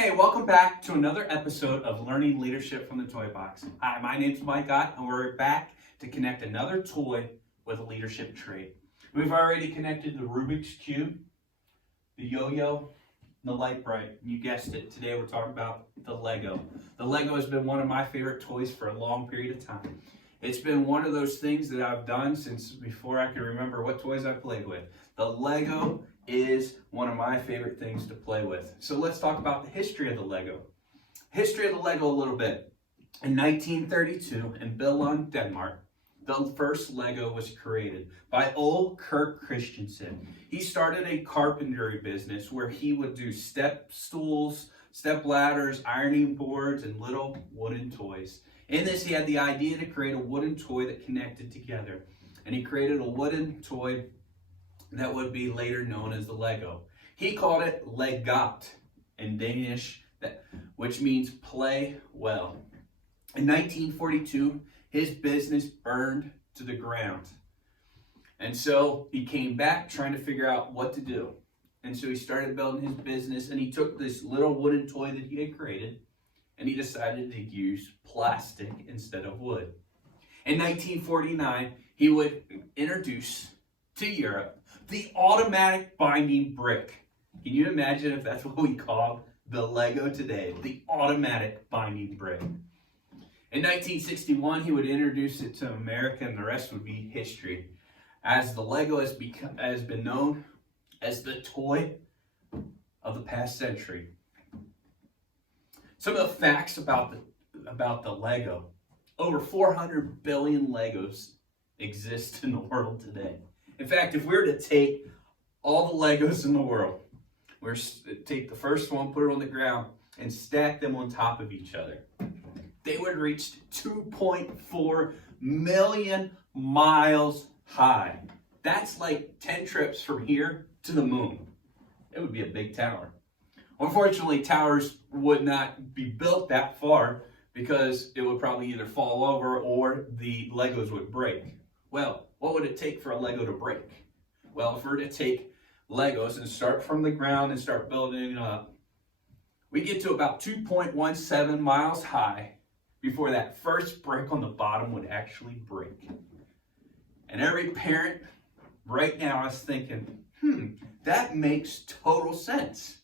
Hey, welcome back to another episode of Learning Leadership from the Toy Box. Hi, my name's Mike Ott, and we're back to connect another toy with a leadership trait. We've already connected the Rubik's Cube, the yo-yo, and the Lite-Brite. You guessed it, today we're talking about the Lego. The Lego has been one of my favorite toys for a long period of time. It's been one of those things that I've done since before I can remember what toys I played with. The Lego is one of my favorite things to play with. So let's talk about the history of the Lego. History of the Lego a little bit. In 1932 in Billund, Denmark, the first Lego was created by Ole Kirk Christensen. He started a carpentry business where he would do step stools, step ladders, ironing boards, and little wooden toys. In this, he had the idea to create a wooden toy that connected together. And he created a wooden toy that would be later known as the Lego. He called it Legot in Danish, which means play well. In 1942, his business burned to the ground. And so he came back trying to figure out what to do. And so he started building his business, and he took this little wooden toy that he had created, and he decided to use plastic instead of wood. In 1949, he would introduce to Europe the automatic binding brick. Can you imagine if that's what we call the Lego today, the automatic binding brick? In 1961, he would introduce it to America, and the rest would be history, as the Lego has been known as the toy of the past century. Some of the facts about the Lego. Over 400 billion Legos exist in the world today. In fact, if we were to take all the Legos in the world, take the first one, put it on the ground, and stack them on top of each other, they would reach 2.4 million miles high. That's like 10 trips from here to the moon. It would be a big tower. Unfortunately, towers would not be built that far because it would probably either fall over or the Legos would break. Well, what would it take for a Lego to break? Well, if we were to take Legos and start from the ground and start building it up, we get to about 2.17 miles high before that first brick on the bottom would actually break. And every parent right now is thinking, that makes total sense.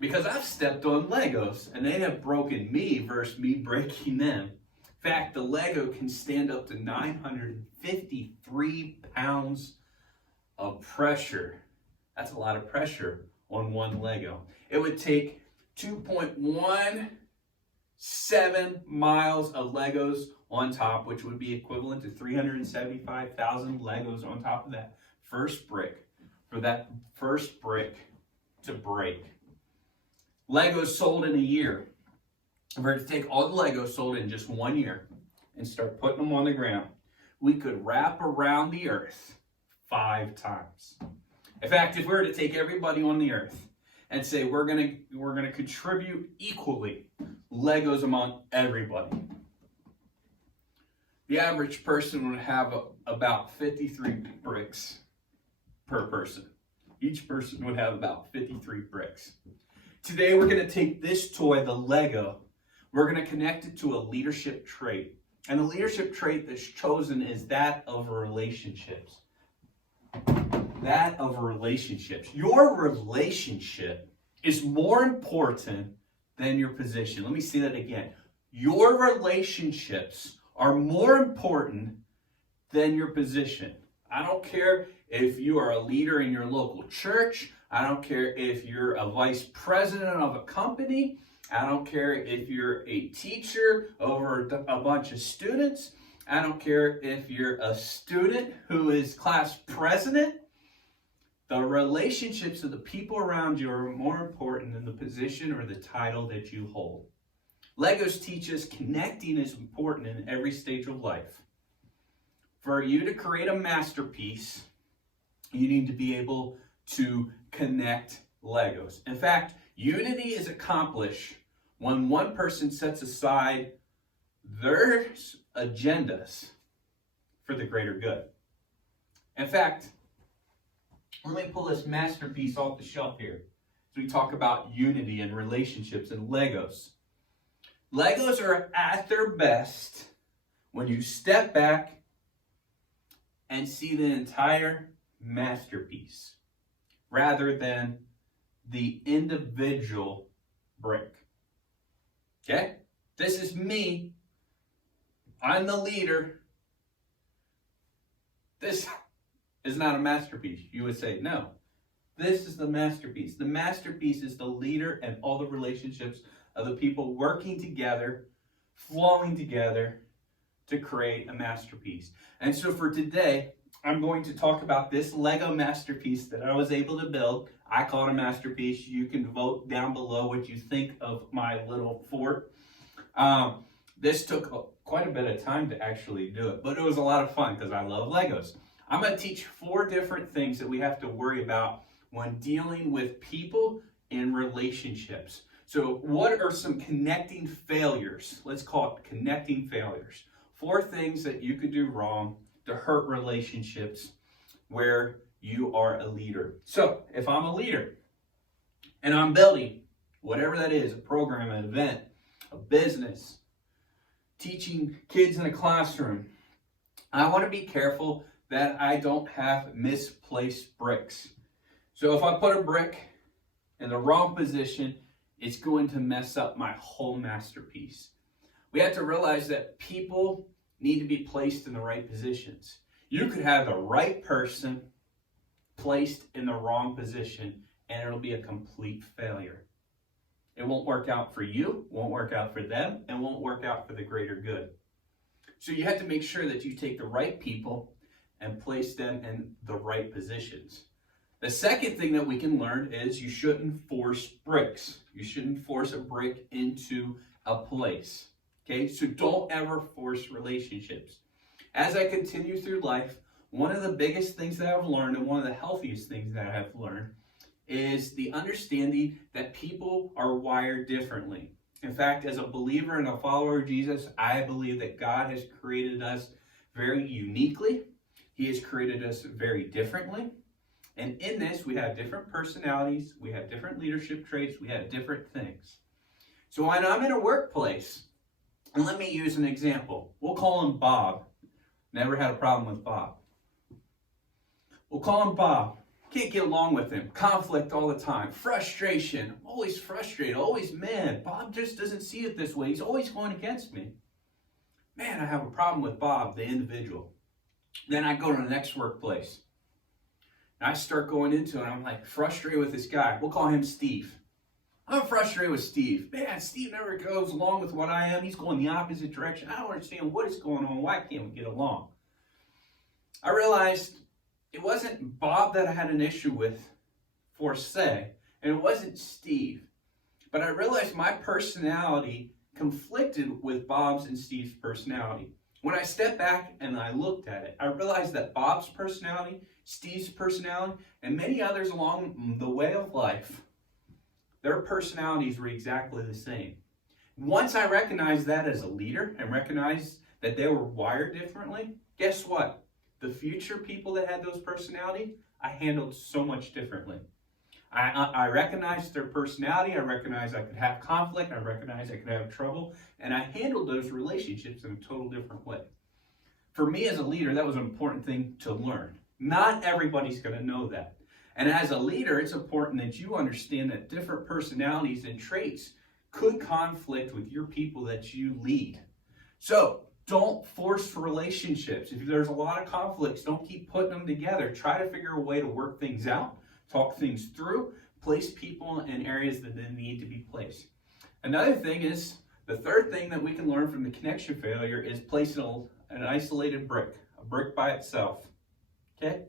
Because I've stepped on Legos and they have broken me versus me breaking them. In fact, the Lego can stand up to 953 pounds of pressure. That's a lot of pressure on one Lego. It would take 2.17 miles of Legos on top, which would be equivalent to 375,000 Legos on top of that first brick, for that first brick to break. Legos sold in a year. If we were to take all the Legos sold in just 1 year and start putting them on the ground, we could wrap around the earth 5 times. In fact, if we were to take everybody on the earth and say we're gonna contribute equally Legos among everybody, the average person would have about 53 bricks per person. Each person would have about 53 bricks. Today we're going to take this toy, the Lego, we're going to connect it to a leadership trait. And the leadership trait that's chosen is that of relationships. That of relationships. Your relationship is more important than your position. Let me say that again. Your relationships are more important than your position. I don't care if you are a leader in your local church. I don't care if you're a vice president of a company. I don't care if you're a teacher over a bunch of students. I don't care if you're a student who is class president. The relationships of the people around you are more important than the position or the title that you hold. Legos teach us connecting is important in every stage of life. For you to create a masterpiece, you need to be able to connect Legos. In fact, unity is accomplished when one person sets aside their agendas for the greater good. In fact, let me pull this masterpiece off the shelf here. we talk about unity and relationships and Legos. Legos are at their best when you step back and see the entire masterpiece rather than the individual brick. Okay? This is me. I'm the leader. This is not a masterpiece. You would say, no. This is the masterpiece. The masterpiece is the leader and all the relationships of the people working together, flowing together to create a masterpiece. And so for today, I'm going to talk about this Lego masterpiece that I was able to build. I call it a masterpiece. You can vote down below what you think of my little fort. This took quite a bit of time to actually do it, but it was a lot of fun because I love Legos. I'm going to teach 4 different things that we have to worry about when dealing with people in relationships. So what are some connecting failures? Let's call it connecting failures. 4 things that you could do wrong to hurt relationships where you are a leader. So if I'm a leader and I'm building whatever that is, a program, an event, a business, teaching kids in a classroom, I want to be careful that I don't have misplaced bricks. So if I put a brick in the wrong position, it's going to mess up my whole masterpiece. We have to realize that people need to be placed in the right positions. You could have the right person placed in the wrong position, and it'll be a complete failure. It won't work out for you, won't work out for them, and won't work out for the greater good. So you have to make sure that you take the right people and place them in the right positions. The second thing that we can learn is you shouldn't force bricks. You shouldn't force a brick into a place. Okay, so don't ever force relationships. As I continue through life, one of the biggest things that I've learned and one of the healthiest things that I have learned is the understanding that people are wired differently. In fact, as a believer and a follower of Jesus, I believe that God has created us very uniquely. He has created us very differently. And in this, we have different personalities, we have different leadership traits, we have different things. So when I'm in a workplace, and let me use an example. We'll call him Bob. Never had a problem with Bob. We'll call him Bob. Can't get along with him. Conflict all the time. Frustration. Always frustrated. Always mad. Bob just doesn't see it this way. He's always going against me. Man, I have a problem with Bob, the individual. Then I go to the next workplace. And I start going into it. I'm like frustrated with this guy. We'll call him Steve. I'm frustrated with Steve. Man, Steve never goes along with what I am. He's going the opposite direction. I don't understand what is going on. Why can't we get along? I realized it wasn't Bob that I had an issue with, for se, and it wasn't Steve. But I realized my personality conflicted with Bob's and Steve's personality. When I stepped back and I looked at it, I realized that Bob's personality, Steve's personality, and many others along the way of life, their personalities were exactly the same. Once I recognized that as a leader and recognized that they were wired differently, guess what? The future people that had those personalities, I handled so much differently. I recognized their personality. I recognized I could have conflict. I recognized I could have trouble. And I handled those relationships in a total different way. For me as a leader, that was an important thing to learn. Not everybody's going to know that. And as a leader, it's important that you understand that different personalities and traits could conflict with your people that you lead. So don't force relationships. If there's a lot of conflicts, don't keep putting them together. Try to figure a way to work things out, talk things through, place people in areas that they need to be placed. Another thing is, the third thing that we can learn from the connection failure is placing an isolated brick, a brick by itself. Okay?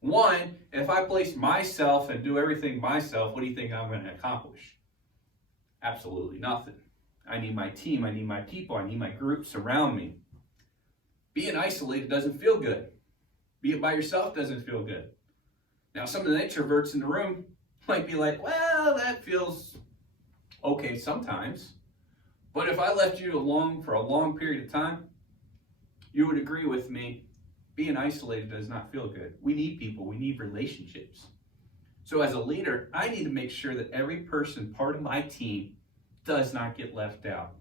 One, if I place myself and do everything myself, what do you think I'm going to accomplish? Absolutely nothing. I need my team, I need my people, I need my groups around me. Being isolated doesn't feel good. Being by yourself doesn't feel good. Now, some of the introverts in the room might be like, well, that feels okay sometimes. But if I left you alone for a long period of time, you would agree with me, being isolated does not feel good. We need people, we need relationships. So as a leader, I need to make sure that every person part of my team does not get left out.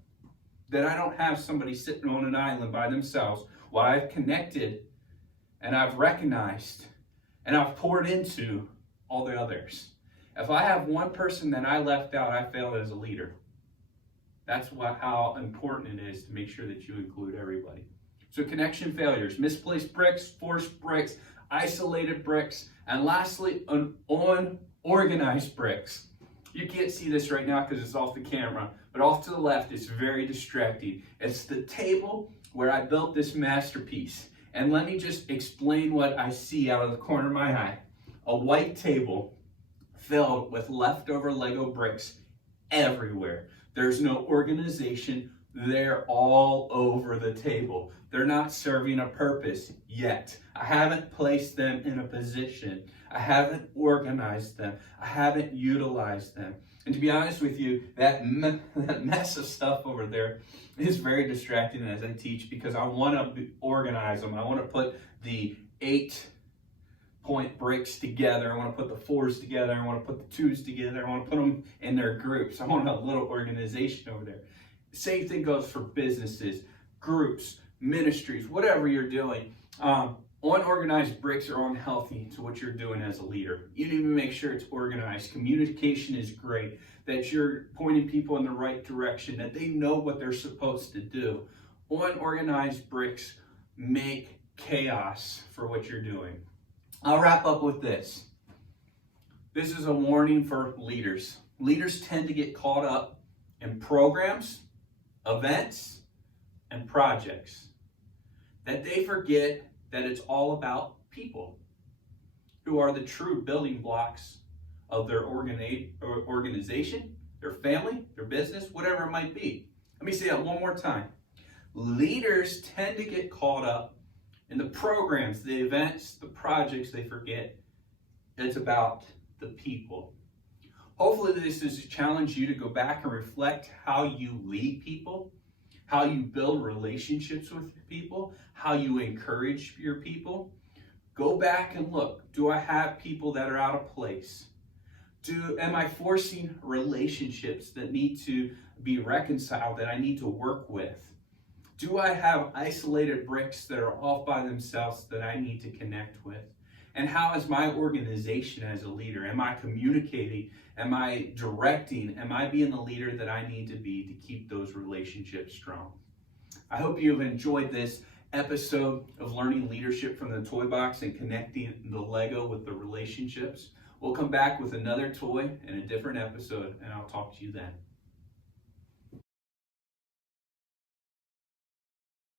That I don't have somebody sitting on an island by themselves while I've connected and I've recognized and I've poured into all the others. If I have one person that I left out, I failed as a leader. That's how important it is to make sure that you include everybody. So connection failures, misplaced bricks, forced bricks, isolated bricks, and lastly, unorganized bricks. You can't see this right now because it's off the camera, but off to the left, it's very distracting. It's the table where I built this masterpiece. And let me just explain what I see out of the corner of my eye. A white table filled with leftover Lego bricks everywhere. There's no organization. They're all over the table. They're not serving a purpose yet. I haven't placed them in a position. I haven't organized them. I haven't utilized them. And to be honest with you, that mess of stuff over there is very distracting as I teach, because I want to organize them. I want to put the 8-point bricks together. I want to put the 4s together. I want to put the 2s together. I want to put them in their groups. I want a little organization over there. Same thing goes for businesses, groups, ministries, whatever you're doing. Unorganized bricks are unhealthy to what you're doing as a leader. You need to make sure it's organized. Communication is great, that you're pointing people in the right direction, that they know what they're supposed to do. Unorganized bricks make chaos for what you're doing. I'll wrap up with this. This is a warning for leaders. Leaders tend to get caught up in programs, events, and projects, that they forget that it's all about people who are the true building blocks of their organization, their family, their business, whatever it might be. Let me say that one more time. Leaders tend to get caught up in the programs, the events, the projects. They forget it's about the people. Hopefully this is to challenge you to go back and reflect how you lead people, how you build relationships with people, how you encourage your people. Go back and look. Do I have people that are out of place? Am I forcing relationships that need to be reconciled, that I need to work with? Do I have isolated bricks that are off by themselves that I need to connect with? And how is my organization as a leader? Am I communicating? Am I directing? Am I being the leader that I need to be to keep those relationships strong? I hope you've enjoyed this episode of learning leadership from the toy box and connecting the Lego with the relationships. We'll come back with another toy and a different episode, and I'll talk to you then.